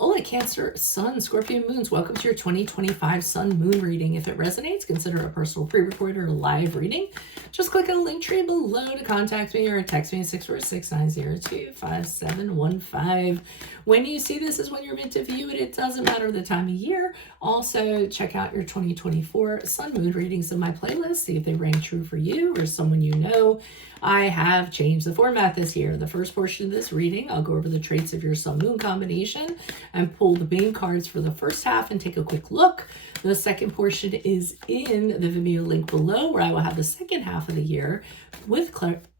Hola, Cancer, Sun, Scorpio moons. Welcome to your 2025 Sun Moon reading. If it resonates, consider a personal pre-recorded or live reading. Just click on the link tree below to contact me or text me at 646-902-5715. When you see this is when you're meant to view it. It doesn't matter the time of year. Also, check out your 2024 Sun Moon readings in my playlist. See if they rang true for you or someone you know. I have changed the format this year. The first portion of this reading, I'll go over the traits of your Sun-Moon combination and pull the main cards for the first half and take a quick look. The second portion is in the Vimeo link below, where I will have the second half of the year with,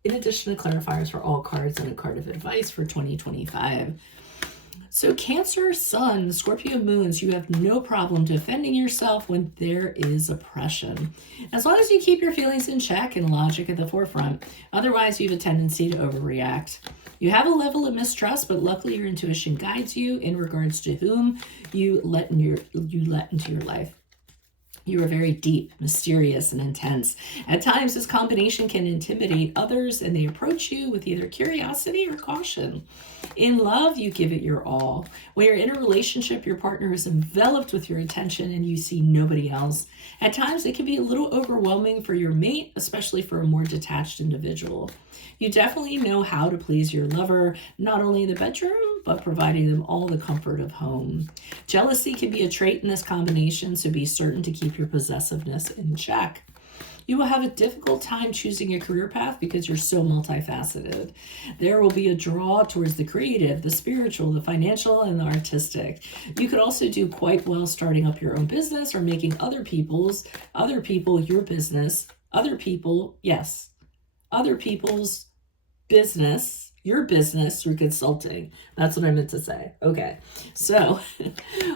in addition to clarifiers for all cards and a card of advice for 2025. So Cancer, Sun, Scorpio moons, you have no problem defending yourself when there is oppression. As long as you keep your feelings in check and logic at the forefront. Otherwise, you have a tendency to overreact. You have a level of mistrust, but luckily your intuition guides you in regards to whom you let into your life. You are very deep, mysterious, and intense. At times, this combination can intimidate others, and they approach you with either curiosity or caution. In love, you give it your all. When you're in a relationship, your partner is enveloped with your attention and you see nobody else. At times, it can be a little overwhelming for your mate, especially for a more detached individual. You definitely know how to please your lover, not only in the bedroom, but providing them all the comfort of home. Jealousy can be a trait in this combination, so be certain to keep your possessiveness in check. You will have a difficult time choosing a career path because you're so multifaceted. There will be a draw towards the creative, the spiritual, the financial, and the artistic. You could also do quite well starting up your own business or making other people's business, your business through consulting. That's what I meant to say. Okay. So,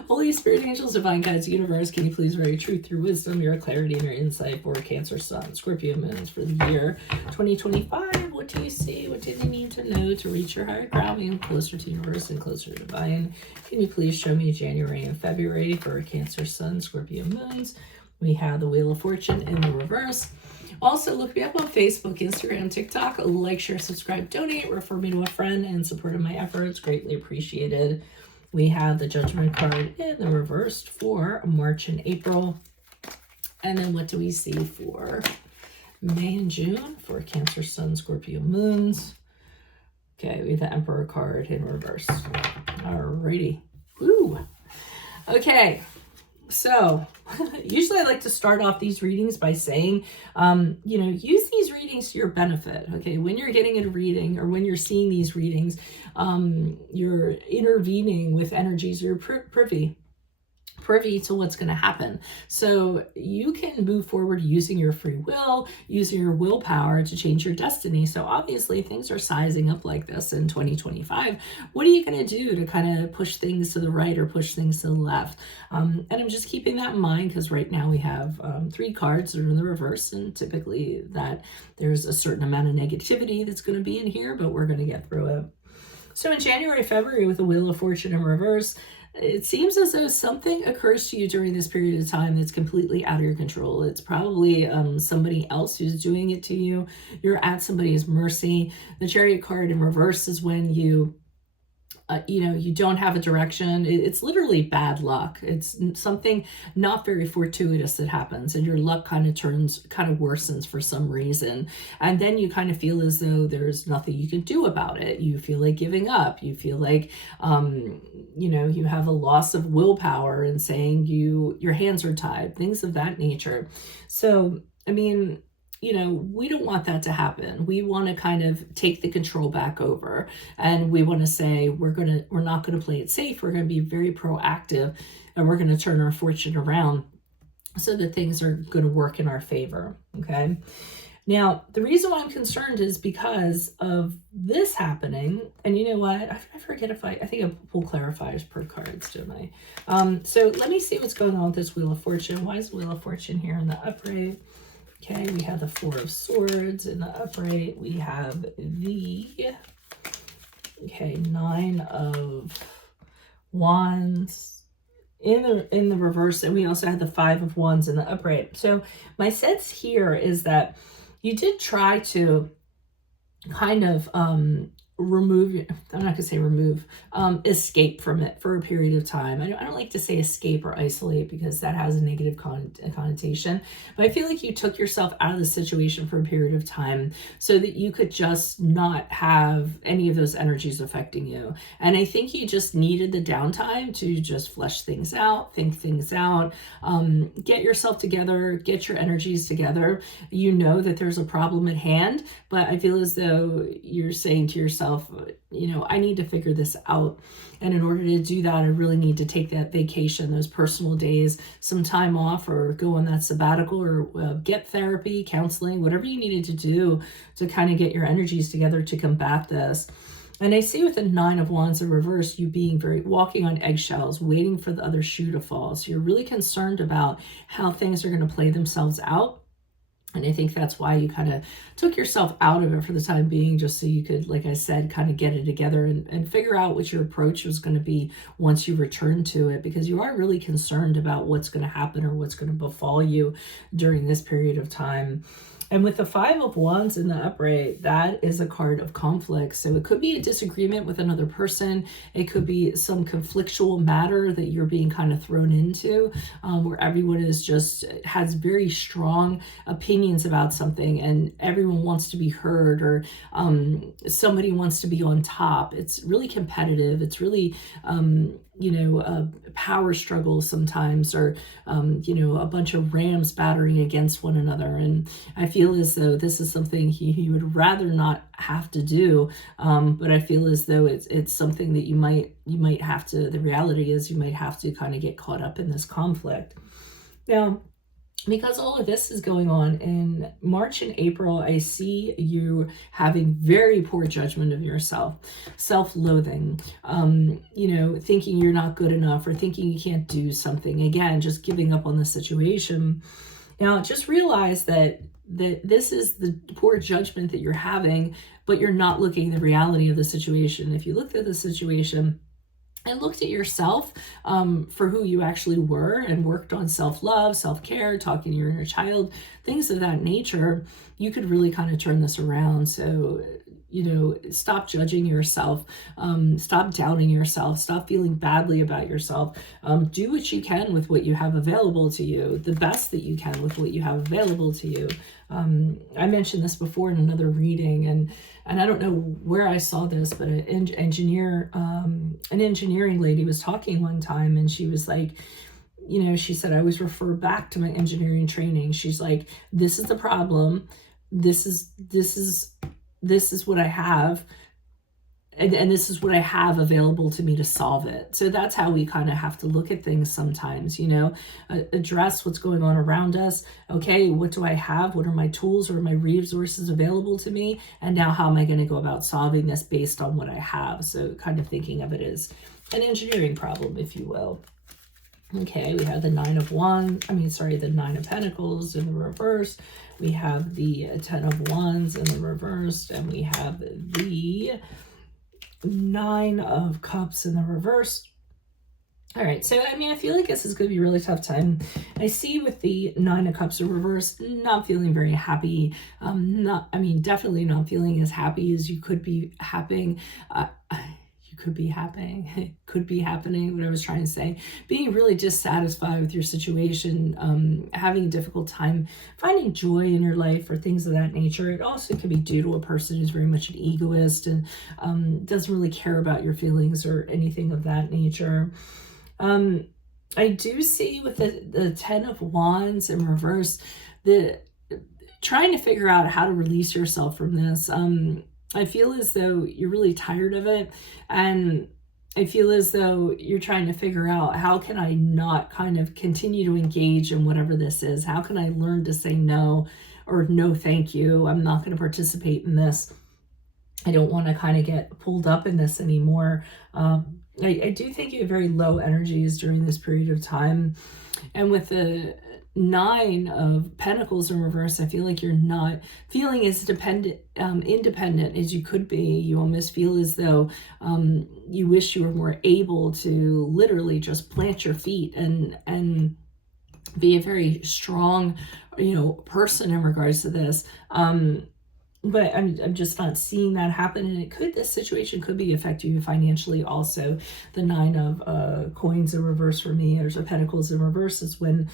Holy Spirit, angels, divine guides, universe, can you please write truth through wisdom, your clarity, and your insight for Cancer, Sun, Scorpio moons for the year 2025? What do you see? What do they need to know to reach your higher ground, being closer to universe and closer to divine? Can you please show me January and February for Cancer, Sun, Scorpio moons? We have the Wheel of Fortune in the reverse. Also, look me up on Facebook, Instagram, TikTok. Like, share, subscribe, donate, refer me to a friend, and support of my efforts. Greatly appreciated. We have the Judgment card in the reversed for March and April. And then what do we see for May and June for Cancer, Sun, Scorpio moons? Okay, we have the Emperor card in reverse. Alrighty. Woo. Okay. So, usually I like to start off these readings by saying, use these readings to your benefit, okay? When you're getting a reading or when you're seeing these readings, you're intervening with energies, you're privy to what's going to happen. So you can move forward using your free will, using your willpower to change your destiny. So obviously things are sizing up like this in 2025. What are you going to do to kind of push things to the right or push things to the left? And I'm just keeping that in mind because right now we have 3 cards that are in the reverse, and typically that there's a certain amount of negativity that's going to be in here, but we're going to get through it. So in January, February with the Wheel of Fortune in reverse, it seems as though something occurs to you during this period of time that's completely out of your control. It's probably somebody else who's doing it to you. You're at somebody's mercy. The Chariot card in reverse is when you don't have a direction. It's literally bad luck. It's something not very fortuitous that happens, and your luck kind of worsens for some reason. And then you kind of feel as though there's nothing you can do about it. You feel like giving up. You feel like, you have a loss of willpower and saying your hands are tied, things of that nature. So, we don't want that to happen. We want to kind of take the control back over, and we want to say we're not going to play it safe. We're going to be very proactive, and we're going to turn our fortune around so that things are going to work in our favor. Okay. Now, the reason why I'm concerned is because of this happening. And you know what? I forget I think I pull clarifiers per cards, don't I? So let me see what's going on with this Wheel of Fortune. Why is the Wheel of Fortune here in the upright? Okay, we have the 4 of Swords in the upright. We have the 9 of Wands in the reverse, and we also have the 5 of Wands in the upright. So my sense here is that you did try to kind of I'm not gonna say remove, escape from it for a period of time. I don't like to say escape or isolate because that has a negative connotation, but I feel like you took yourself out of the situation for a period of time so that you could just not have any of those energies affecting you. And I think you just needed the downtime to just flesh things out, think things out, get yourself together, get your energies together. You know that there's a problem at hand, but I feel as though you're saying to yourself, I need to figure this out. And in order to do that, I really need to take that vacation, those personal days, some time off, or go on that sabbatical, or get therapy, counseling, whatever you needed to do to kind of get your energies together to combat this. And I see with the Nine of Wands in reverse, you being walking on eggshells, waiting for the other shoe to fall. So you're really concerned about how things are going to play themselves out. And I think that's why you kind of took yourself out of it for the time being, just so you could, like I said, kind of get it together and figure out what your approach was going to be once you return to it, because you are really concerned about what's going to happen or what's going to befall you during this period of time. And with the Five of Wands in the upright, that is a card of conflict. So it could be a disagreement with another person. It could be some conflictual matter that you're being kind of thrown into, where everyone has very strong opinions about something, and everyone wants to be heard, or somebody wants to be on top. It's really competitive. It's really, a power struggle sometimes, or, a bunch of rams battering against one another. And I feel as though this is something he would rather not have to do. But I feel as though it's something that you might have to, the reality is you might have to kind of get caught up in this conflict. Now, because all of this is going on in March and April, I see you having very poor judgment of yourself, self-loathing, thinking you're not good enough, or thinking you can't do something. Again, just giving up on the situation. Now, just realize that this is the poor judgment that you're having, but you're not looking at the reality of the situation. If you looked at the situation and looked at yourself for who you actually were, and worked on self-love, self-care, talking to your inner child, things of that nature, you could really kind of turn this around. So, stop judging yourself, stop doubting yourself, stop feeling badly about yourself. Do what you can with what you have available to you, the best that you can with what you have available to you. I mentioned this before in another reading, and I don't know where I saw this, but an engineering lady was talking one time, and she was like, she said, I always refer back to my engineering training. She's like, this is the problem. This is what I have. And this is what I have available to me to solve it. So that's how we kind of have to look at things sometimes, address what's going on around us. Okay, what do I have? What are my tools or my resources available to me? And now how am I going to go about solving this based on what I have? So kind of thinking of it as an engineering problem, if you will. Okay, we have the Nine of Pentacles in the reverse. We have the Ten of Wands in the reverse, and we have the Nine of Cups in the reverse. All right, so I feel like this is going to be a really tough time. I see with the Nine of Cups in reverse, not feeling very happy. Definitely not feeling as happy as you could be happening. Could be happening, what I was trying to say. Being really dissatisfied with your situation, having a difficult time finding joy in your life or things of that nature. It also could be due to a person who's very much an egoist and doesn't really care about your feelings or anything of that nature. I do see with the Ten of Wands in reverse, trying to figure out how to release yourself from this. I feel as though you're really tired of it, and I feel as though you're trying to figure out, how can I not kind of continue to engage in whatever this is? How can I learn to say no, or no thank you? I'm not going to participate in this. I don't want to kind of get pulled up in this anymore. I do think you have very low energies during this period of time. And with the Nine of Pentacles in reverse, I feel like you're not feeling as independent as you could be. You almost feel as though you wish you were more able to literally just plant your feet and be a very strong, person in regards to this. but I'm just not seeing that happen. And this situation could be affecting you financially also. The Nine of Coins in reverse for me, or Pentacles in reverse, is when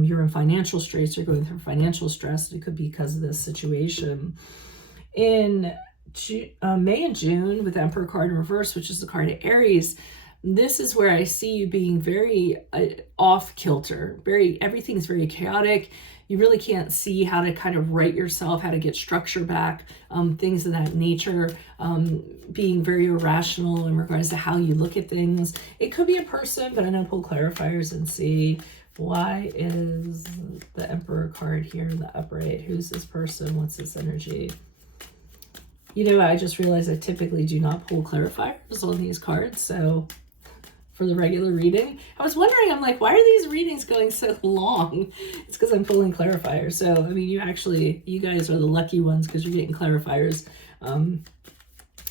you're in financial straits or going through financial stress. It could be because of this situation. In May and June, with the Emperor card in reverse, which is the card of Aries, this is where I see you being very off kilter. Everything's very chaotic. You really can't see how to kind of right yourself, how to get structure back, things of that nature, being very irrational in regards to how you look at things. It could be a person, but I'm going to pull clarifiers and see, why is the Emperor card here in the upright? Who's this person? What's this energy? You know, I just realized I typically do not pull clarifiers on these cards, so for the regular reading. I was wondering, I'm like, why are these readings going so long? It's because I'm pulling clarifiers. So, I mean, you guys are the lucky ones because you're getting clarifiers.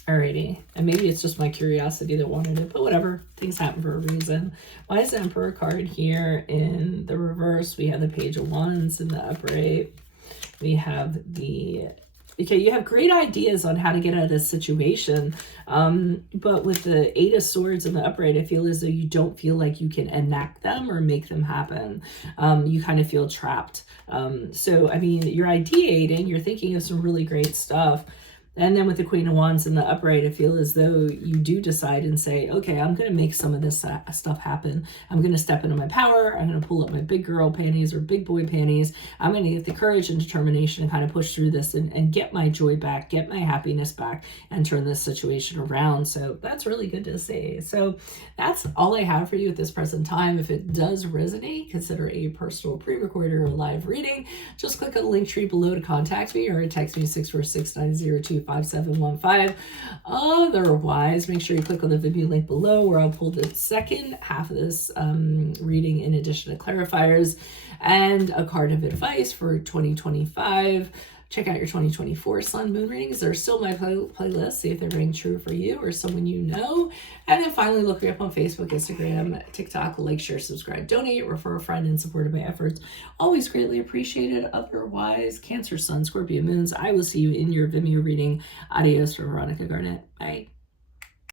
Alrighty. And maybe it's just my curiosity that wanted it, but whatever. Things happen for a reason. Why is the Emperor card here in the reverse? We have the Page of Wands in the upright. We have okay, you have great ideas on how to get out of this situation, but with the Eight of Swords in the upright, I feel as though you don't feel like you can enact them or make them happen. You kind of feel trapped. So, I mean, you're ideating, you're thinking of some really great stuff. And then with the Queen of Wands in the upright, I feel as though you do decide and say, okay, I'm going to make some of this stuff happen. I'm going to step into my power. I'm going to pull up my big girl panties or big boy panties. I'm going to get the courage and determination and kind of push through this and get my joy back, get my happiness back, and turn this situation around. So that's really good to see. So that's all I have for you at this present time. If it does resonate, consider a personal pre-recorded or live reading. Just click on the link tree below to contact me or text me 646-902-5715. Otherwise, make sure you click on the Vimeo link below where I'll pull the second half of this reading in addition to clarifiers and a card of advice for 2025. Check out your 2024 Sun Moon readings. They're still my playlist. See if they're ringing true for you or someone you know. And then finally, look me up on Facebook, Instagram, TikTok. Like, share, subscribe, donate, refer a friend in support of my efforts. Always greatly appreciated. Otherwise, Cancer, Sun, Scorpio, Moons, I will see you in your Vimeo reading. Adios from Veronica Garnett. Bye.